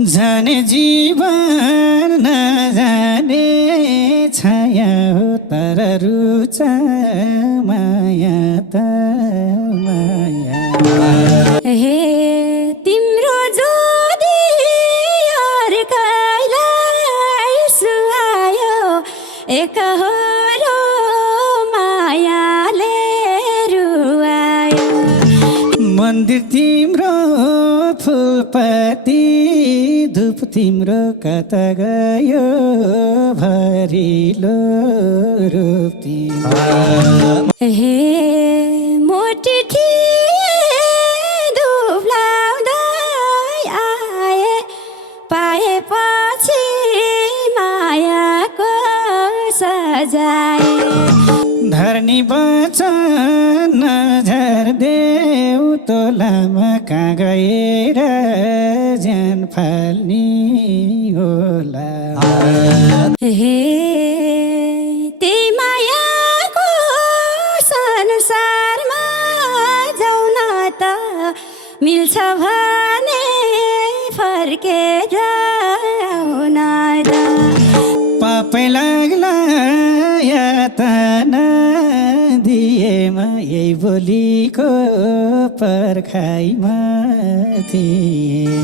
जाने जीवन नजाने छाया हो तर रुच माया त माया हे तिम्रो जोडी अर्कैलाई सुहायो एकहोरो मायाले रुवायो मन्दिर तिम्रो फुलपाती धुप तिम्रो कता गयो भरिलो रूप तिम्रो हे मोटी धुप लाउँदै आए पाएपछि मायाको सजाए धरनी बचन नझर्देऊ तोलामा कहाँ गएर ज्यान फाल्ने होला हे त्यही मायाको संसारमा जाउँ न त मिल्छ भने फर्केर आउन त पापै लाग्ला यातना दिएमा यही बोलीको पर्खाइमा थिए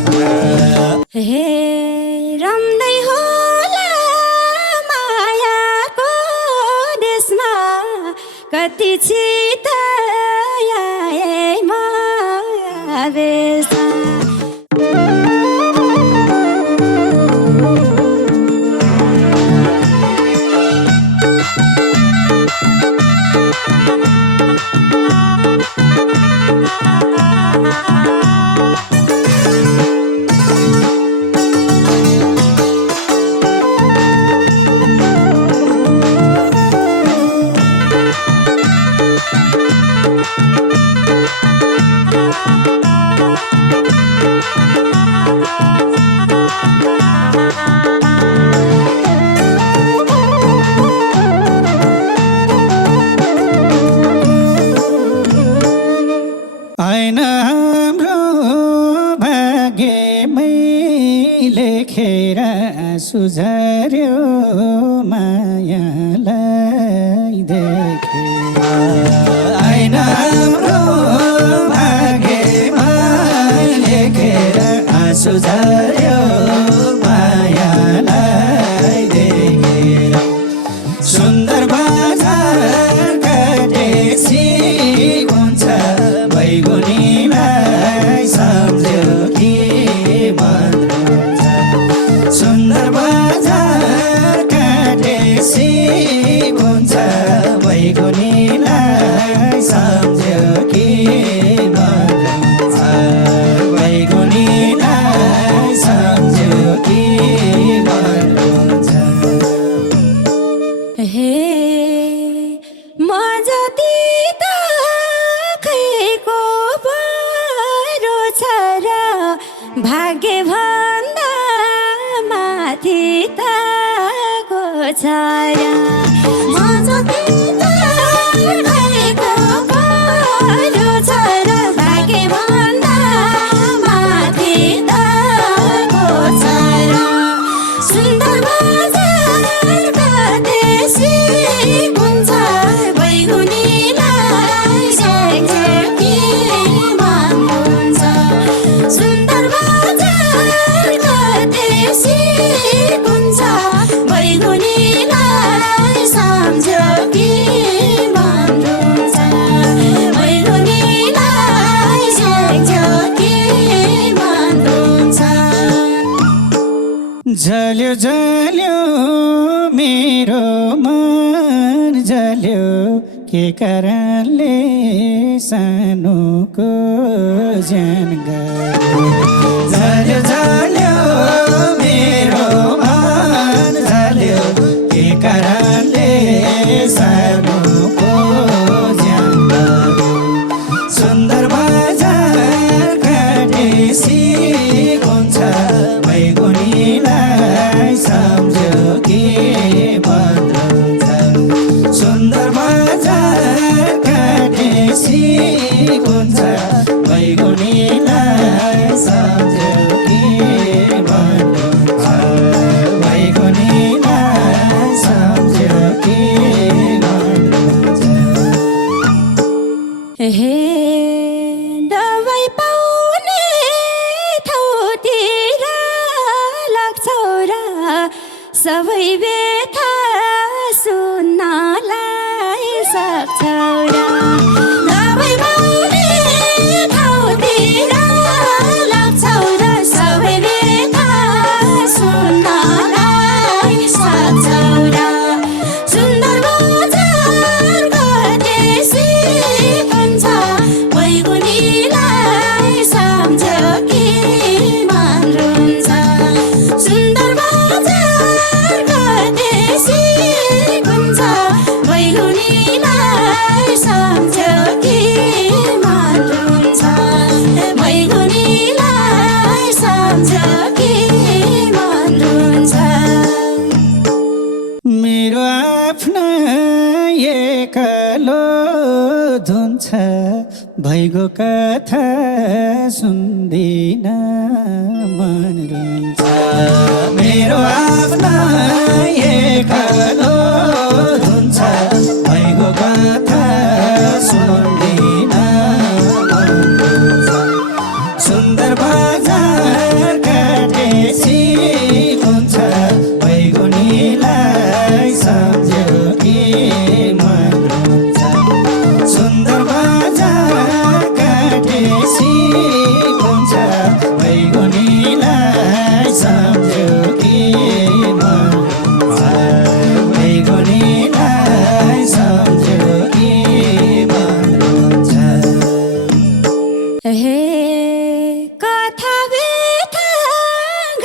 हे रम्दै होला मायाको देशमा कति चिताएमा आवेश ऐन हाम्रो भाग्यमै लेखेर आँसु झर्यो मायालाई देखे ऐन हाम्रो भाग्यमा लेखेर आँसु झर्यो मायालाई देखेर सुन्दर बजार काटेसी हुन्छ बैगुनीलाई सम्झ्यो कि मन रुन्छ सुन्दर बजार काटेसी हुन्छ बैगुनीलाई सम्झ्यो कि मन रुन्छ बैगुनीलाई सम्झ्यो कि मन रुन्छ हे म जति त खैको परो छ र भाग्य भन्दा माथि तको छ र म जति त खैको परो छ र भाग्य भन्दा माथि तको छ र सुन्दर बजार कतेसी हुन्छ बैगुनीलाई सम्झ्यो कि मन रुन्छ सुन्दर बजार कतेसी हुन्छ बैगुनीलाई सम्झ्यो कि मन रुन्छ बैगुनीलाई सम्झ्यो कि मन रुन्छ जल्यो जल्यो मेरो मन जल्यो के कारणले सानोको ज्यान गयो जल्यो जल्यो मेरो मन जल्यो के कारणले सानोको ज्यान गयो सुन्दर बजार काटेसी हुन्छ बैगुनीलाई सम्झ्यो कि मन रुन्छ सुन्दर बजार काटेसी हुन्छ बैगुनीलाई सम्झ्यो कि सबै व्यथा सुन्नलाई सक्छौ र दबाई पाउने ठाउँतिर लाग्छौ र सबै व्यथा सुन्नलाई सक्छौ र सुन्दर बजारको देशी हुन्छ बैगुनीलाई सम्झ्यो कि मन रुन्छ सुन्दर बजारको देशी हुन्छ बैगुनीलाई सम्झ्यो कि मन रुन्छ बैगुनीलाई सम्झ्यो कि मन रुन्छ मेरो आफ्ना एकलो धुन छ भइगो कथा सुन्दिन मन रुन्छ मेरो आफ्ना एकलो धुन छ भइगो कथा सुन्दिन मन रुन्छ सुन्दर बजार काटेसी हुन्छ बैगुनीलाई सम्झ्यो कि मन रुन्छ सुन्दर बजार काटेसी हुन्छ बैगुनीलाई सम्झ्यो कि मन रुन्छ बैगुनीलाई सम्झ्यो कि मन रुन्छ हे कथा व्यथा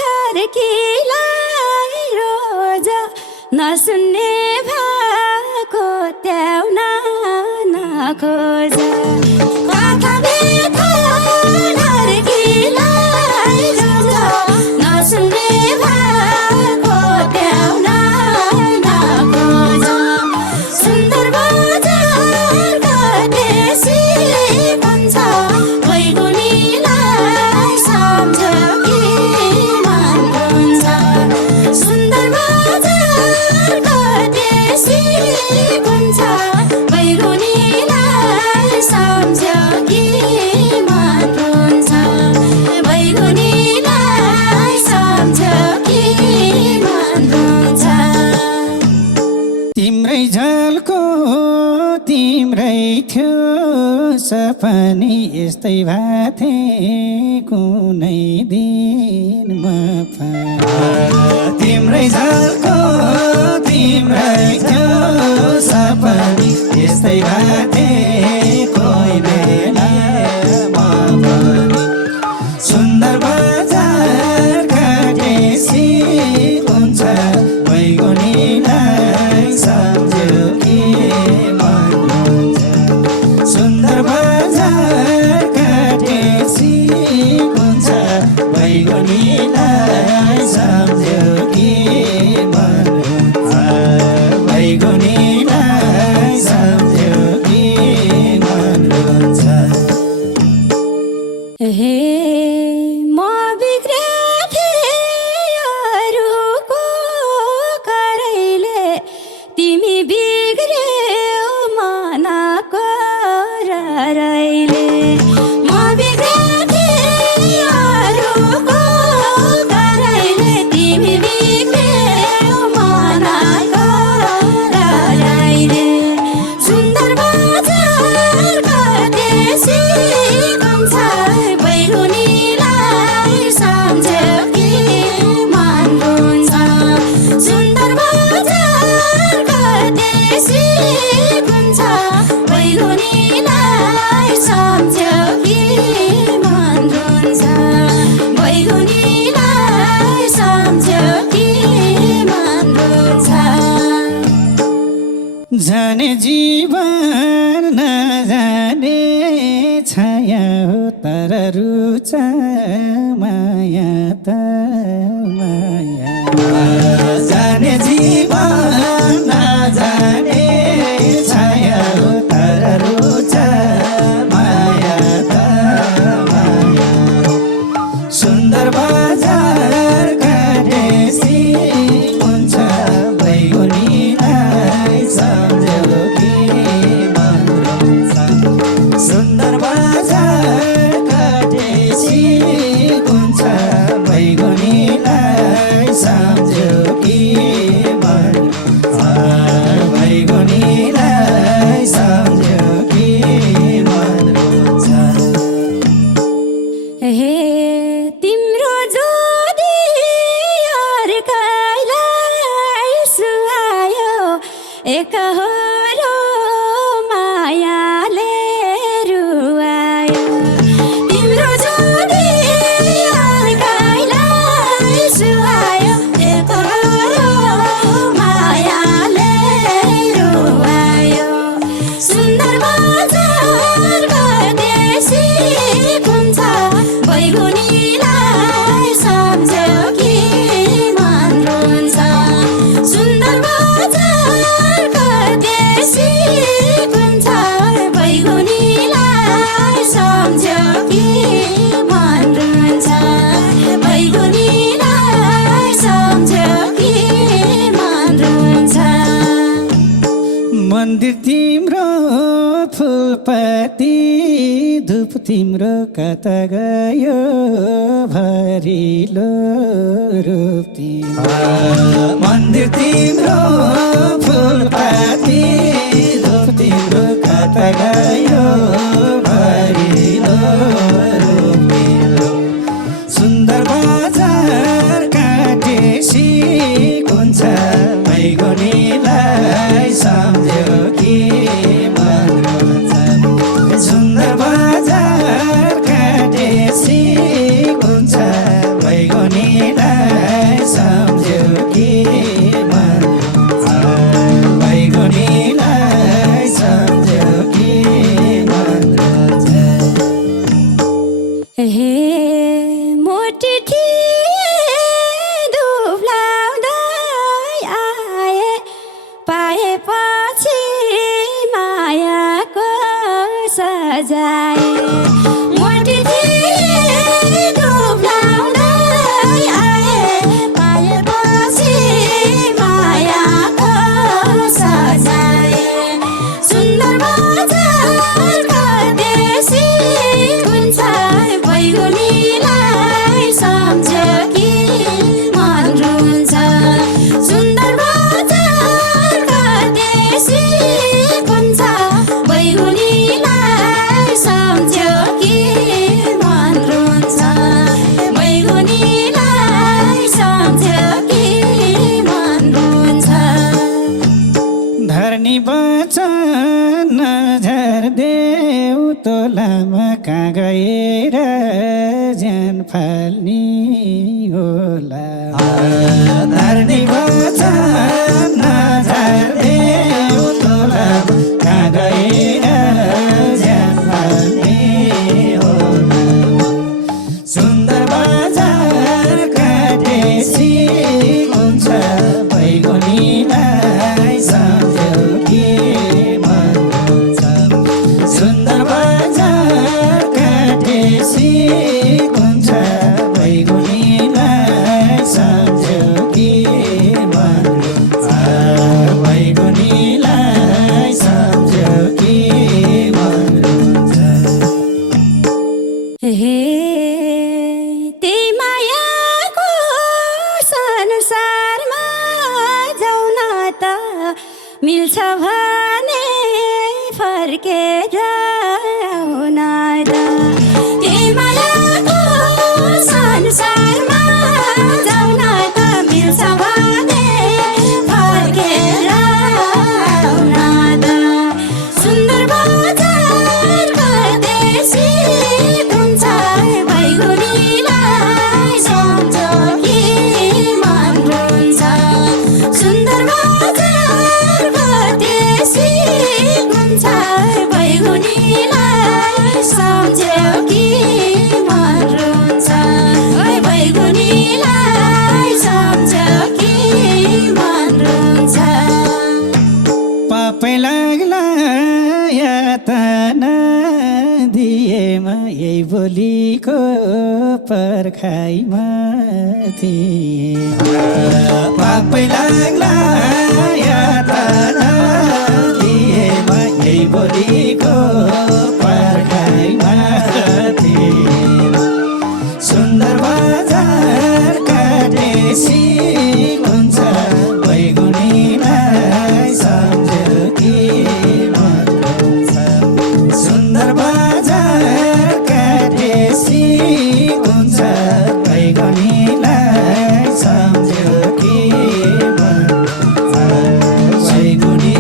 घरकीलाई रोज नसुन्ने भएको त्याउन नखोज कथा व्यथा घरकीलाई रोज नसुन्ने भएको त्याउन नखोज सुन्दर बजारको देशी भन्छ बैगुनीलाई सम्झ्यो कि मन रुन्छ सुन्दर बजारको देशी भन्छ बैगुनीलाई सम्झ्यो कि मन रुन्छ बैगुनीलाई सम्झ्यो कि मन रुन्छ तिम्रै झल्को तिम्रै थियो सपनी यस्तै भाथे कुनै दिन म तिम्रै झल्को तिम्रै थियो सपनी यस्तै भाथे कोही बेला म पनि सुन्दर बजार काटेसी हुन्छ बैगुनीलाई सम्झ्यो कि मन रुन्छ सुन्दर बजार काटेसी हुन्छ बैगुनीलाई सम्झ्यो कि मन रुन्छ बैगुनीलाई सम्झ्यो कि मन रुन्छ हे म बिग्रेथे अरूको करैले तिमी बिग्र्यौ मनको रैले म बिग्रेथे अरूको करैले तिमी बिग्र्यौ मनको रैले सुन्दर बजारको देशी हुन्छ बैगुनीलाई सम्झ्यो कि मन रुन्छ सुन्दर बजारको देशी हुन्छ बैगुनीलाई सम्झ्यो कि मन रुन्छ बैगुनीलाई सम्झ्यो कि मन रुन्छ जाने जीवन नजाने छाया हो तर रुच माया त माया जाने जीवन नजाने छाया हो तर रुच माया त माया सुन्दर बजार काटेसी हुन्छ बैगुनीलाई सम्झ्यो कि मन रुन्छ सुन्दर बजार काटेसी हुन्छ बैगुनीलाई एकहोरो मायाले रुवायो तिम्रो जोडी अर्कैलाई सुहायो एकहोरो मायाले रुवायो सुन्दर बजार परदेशी कुन छ बैगुनीलाई सम्झ्यो कि मन रुन्छ सुन्दर बजार परदेशी कुन छ बैगुनीलाई सम्झ्यो कि मन रुन्छ बैगुनीलाई सम्झ्यो कि मन रुन्छ मन्दिर तिम्रो फुलपाती धुप तिम्रो कता गयो भरिलो रूप तिम्रो मन्दिर तिम्रो फुलपाती धुप तिम्रो कता गयो भरिलो रूप तिम्रो सुन्दर बजार काटेसी कुन छ बैगुनीलाई सम्झ्यो कि मन रुन्छ सुन्दर बजार काटेसी कुन छ बैगुनीलाई सम्झ्यो कि मन रुन्छ बैगुनीलाई सम्झ्यो कि मन रुन्छ हे मोटी धुप लाउँदै आए पाएपछि मायाको सजाए मोटी धुप लाउँदै आए पाएपछि मायाको सजाए सुन्दर बजार परदेशी कुन छ बैगुनीलाई सम्झ्यो कि मन रुन्छ सुन्दर बजार परदेशी कुन छ बैगुनीलाई सम्झ्यो कि मन रुन्छ बैगुनीलाई सम्झ्यो कि मन रुन्छ धरनी बचन नझर देऊ तोलामा कहाँ गएर ज्यान फाल्ने होला धरनी बचन नझर देऊ तोलामा कहाँ गएर ज्यान फाल्ने होला सुन्दर बजार काटेसी कुन छ बैगुनीलाई सम्झ्यो कि मन रुन्छ सुन्दर बजार काटेसी कुन छ बैगुनीलाई सम्झ्यो कि मन रुन्छ बैगुनीलाई सम्झ्यो कि मन रुन्छ हे त्यही मायाको संसारमा जाउँ न त मिल्छ भने फर्केर आउन त त्यही मायाको संसारमा जाउँ न त मिल्छ भने फर्केर आउन त सुन्दर बजार परदेशी कुन छ बैगुनीलाई सम्झ्यो कि मन रुन्छ सुन्दर बजार परदेशी कुन छ बैगुनीलाई सम्झ्यो कि मन रुन्छ बैगुनीलाई सम्झ्यो कि मन रुन्छ पापै लाग्ला यातना दिएमा यही बोलीको पर्खाइमा थिए पापै लाग्ला यातना दिएमा यही बोलीको पर्खाइमा थिए सुन्दर बजार काटेसी कुन छ बैगुनीलाई सम्झ्यो कि मन रुन्छ सुन्दर बजार काटेसी कुन छ बैगुनीलाई सम्झ्यो कि मन रुन्छ बैगुनी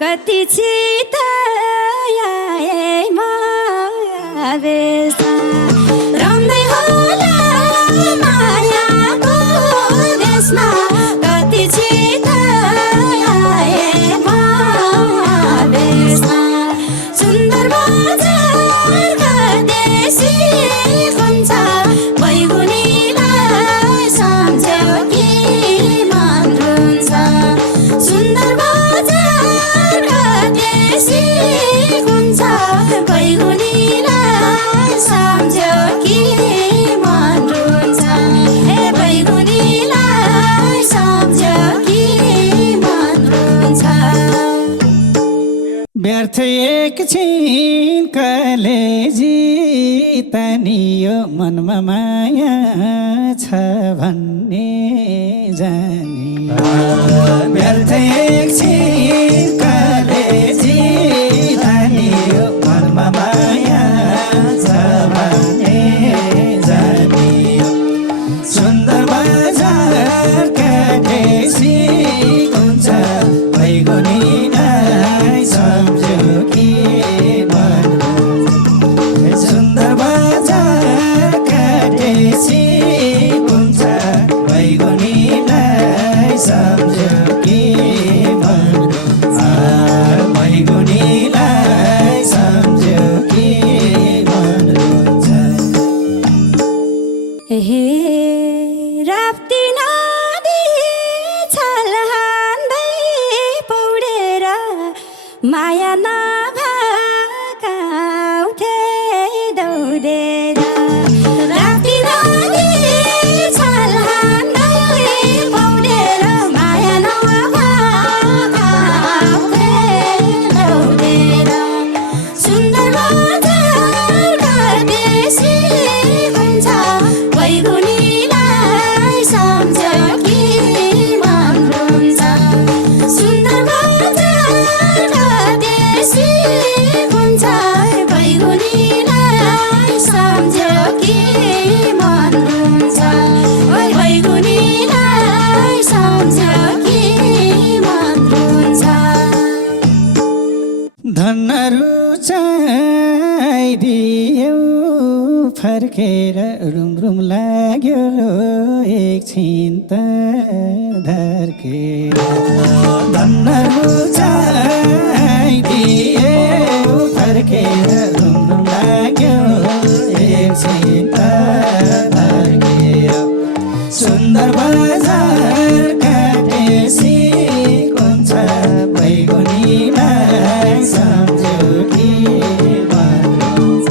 कति चिताएमा आवेश रम्दै होला मायाको देशमा कति चिताएमा आवेश सुन्दर बजारका देशी हुन्छ बैगुनीलाई सम्झ्यौ कि मन रुन्छ सुन्दर बजारका देशी हुन्छ बैगुनीलाई सम्झ्यौ कि मन रुन्छ ए बैगुनीलाई सम्झ्यौ कि मन रुन्छ व्यर्थ एकछिन कलेजी तनियो मनमा माया छ भन्ने जानी व्यर्थ एकछिन कलेजी तनियो मनमा माया छ भन्ने जानी सुन्दर बजार काटेसी हुन्छ बैगुनीलाई सम्झ्यौ कि मन सुन्दर बजार काटेसी हुन्छ बैगुनीलाई सम्झ्यौ कि मन बैगुनीलाई सम्झ्यौ कि मन रुन्छ हे राप्ती नदी छलहान्दै पौडेर माया नभएका उठे दौडेर राप्ती नदी छलहान्दै पौडेर माया नभएका उठे दौडेर सुन्दर बजारका देशी हुन्छ बैगुनीलाई सम्झ्यौ कि मन रुन्छ सुन्दर बजारका देशी हुन्छ बैगुनीलाई सम्झ्यौ कि मन रुन्छ ओइ बैगुनीलाई सम्झ्यौ कि मन रुन्छ धन्न रुचाइदियौ फर्केर रुम रुम लाग्यो एकछिन त धर्केर धन्न रुचाइदियौ फर्केर रुम रुम लाग्यो एकछिन त धर्केर सुन्दर बजार काटेसी हुन्छ बैगुनीलाई सम्झ्यौ कि मन रुन्छ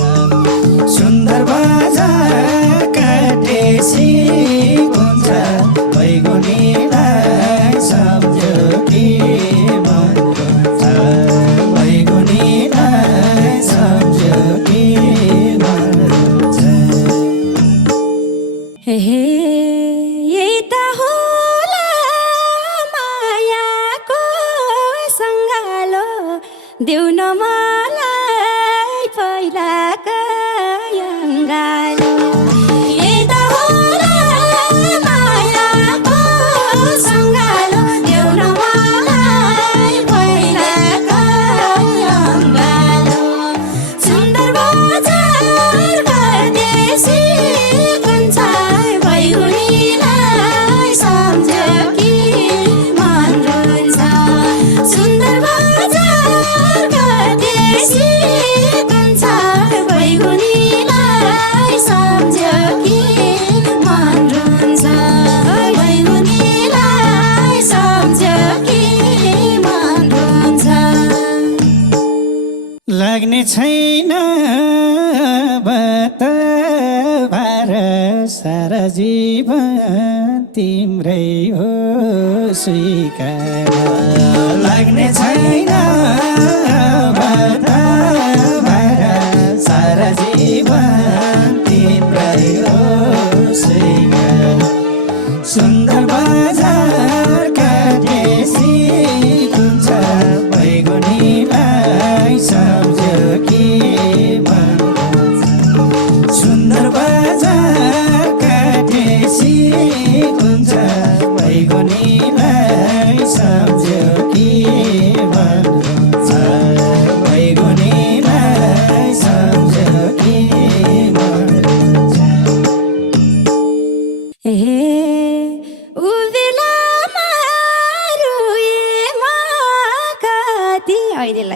सुन्दर बजार काटेसी हुन्छ बैगुनीलाई सम्झ्यौ कि मन रुन्छ बैगुनीलाई सम्झ्यौ कि मन रुन्छ हे यही त होला मायाको सङ्गालो देऊ न मलाई पहिलाका अङ्गालो यही त होला मायाको सङ्गालो देऊ न मलाई पहिलाका अङ्गालो सुन्दर बजारका देशी हुन्छ बैगुनीलाई सम्झ्यौ कि मन रुन्छ सुन्दर बजारका देशी हुन्छ बैगुनीलाई सम्झ्यौ कि मन रुन्छ बैगुनीलाई सम्झ्यौ कि मन रुन्छ लाग्ने छैन बत भार सारा जीवन तिम्रै हो स्वीकार लाग्ने छैन बत भार सारा जीवन तिम्रै हो स्वीकार सुन्दर बजार काटेसी हुन्छ बैगुनीलाई सम्झ्यौ कि मन रुन्छ सुन्दर बजार काटेसी हुन्छ बैगुनीलाई सम्झ्यौ कि मन रुन्छ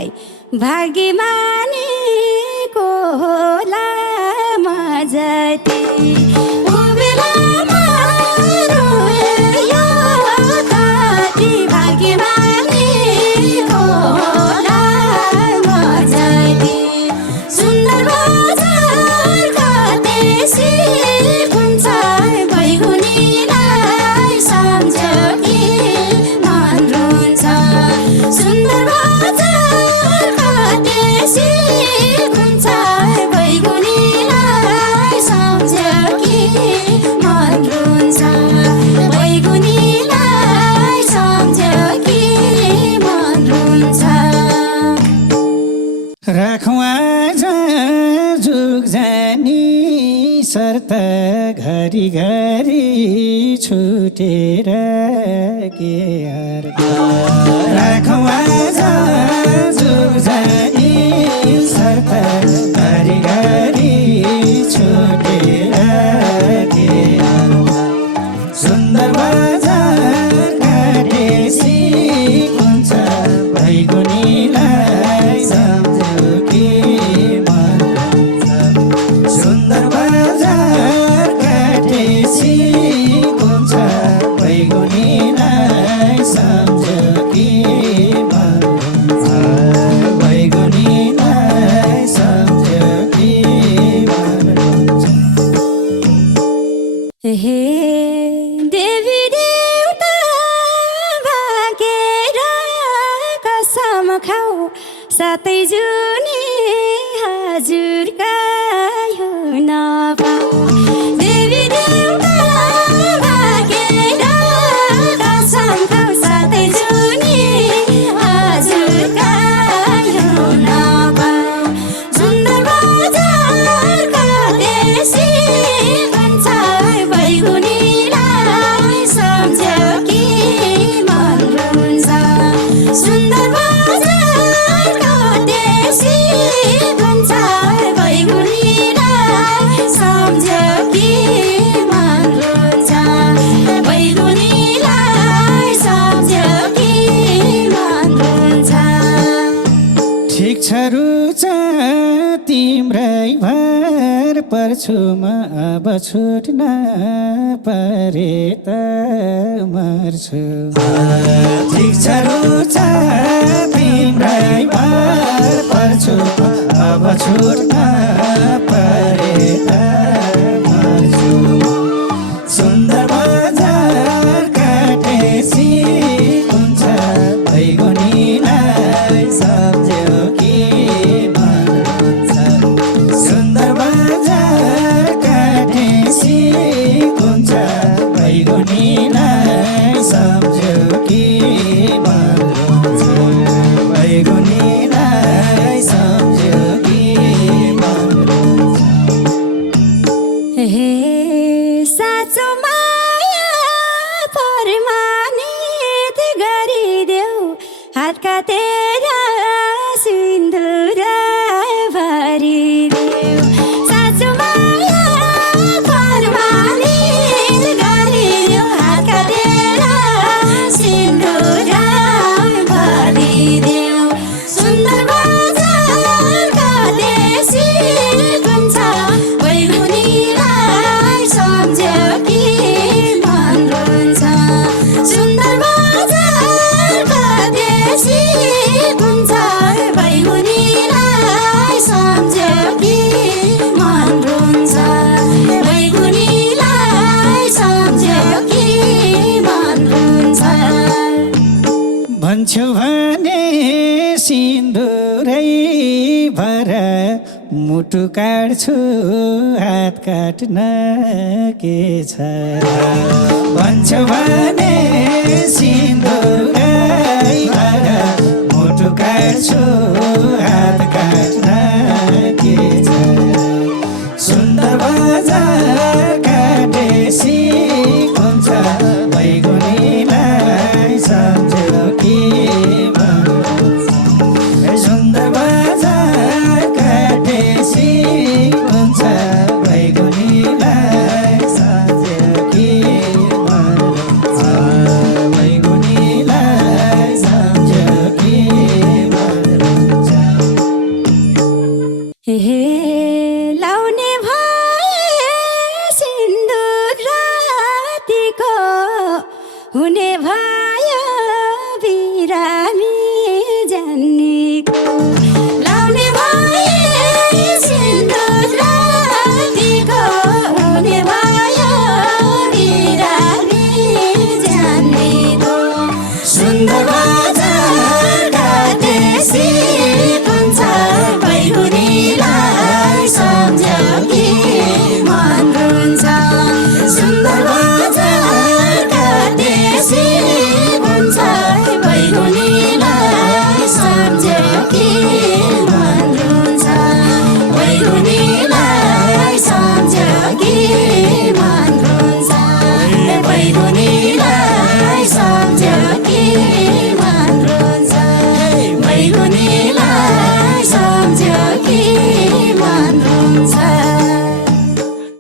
मलाई भाग्यमानीको होला म जति ऊ बेलामा रोयो कति भाग्यमानीको होला म जति सुन्दर बजार कतेसी हुन्छ बैगुनीलाई सम्झ्यो कि मन रुन्छ सुन्दर बजार कतेसी हुन्छ बैगुनीलाई सम्झ्यो कि मन रुन्छ बैगुनीलाई सम्झ्यो कि मन रुन्छ राखौँ आज जुग जानी शर्त घरिघरि छुटेर के अर्थ राखौँ आज जुग जानी शर्त घरिघरि छुटेर के अर्थ सुन्दर बजार काटेसी हुन्छ बैगुनीलाई सम्झ्यो कि मन रुन्छ सुन्दर बजार काटेसी हुन्छ बैगुनीलाई सम्झ्यो कि मन रुन्छ बैगुनीलाई सम्झ्यो कि मन रुन्छ हे देवी देउता भागेर कसम खाऊ सातै जुनी हजुरका यो नपाऊ देवी देउता भागेर कसम खाऊ सातै जुनी हजुरका यो नपाऊ सुन्दर बजार कतेसी हुन्छ बैगुनीलाई सम्झ्यो कि मन रुन्छ सुन्दर बजार कतेसी हुन्छ बैगुनीलाई सम्झ्यो कि मन रुन्छ बैगुनीलाई सम्झ्यो कि मन रुन्छ ठिक छ रुच तिम्रै भर पर्छु म अब छुट्न परे त मर्छु ठिक छ रुच तिम्रै भर पर्छु म अब छुट्न परे त मर्छु सुन्दर बजार काटेसी हुन्छ बैगुनीलाई सम्झ्यो कि मन रुन्छ सुन्दर बजार काटेसी हुन्छ बैगुनीलाई सम्झ्यो कि मन रुन्छ बैगुनीलाई सम्झ्यो कि मन रुन्छ हे साँचो माया प्रमाणित गरिदेऊ हात काटेर सिन्दुर भरिदेऊ साँचो माया प्रमाणित गरिदेऊ हात काटेर सिन्दुर भरिदेऊ सुन्दर बजार कतेसी हुन्छ बैगुनीलाई सम्झ्यो कि मन रुन्छ सुन्दर बजार कतेसी हुन्छ बैगुनीलाई सम्झ्यो कि मन रुन्छ बैगुनीलाई सम्झ्यो कि मन रुन्छ भन्छौ भने सिन्दुरै भर मुटु काट्छु हात काट्न के छ भन्छौ भने सिन्दुरै भर मुटु काट्छु हात काट्न के छ सुन्दर बजार काटेसी हुन्छ बैगुनीलाई सम्झ्यो कि मन रुन्छ सुन्दर बजार काटेसी हुन्छ बैगुनीलाई सम्झ्यो कि मन रुन्छ बैगुनीलाई सम्झ्यो कि मन रुन्छ सुन्दर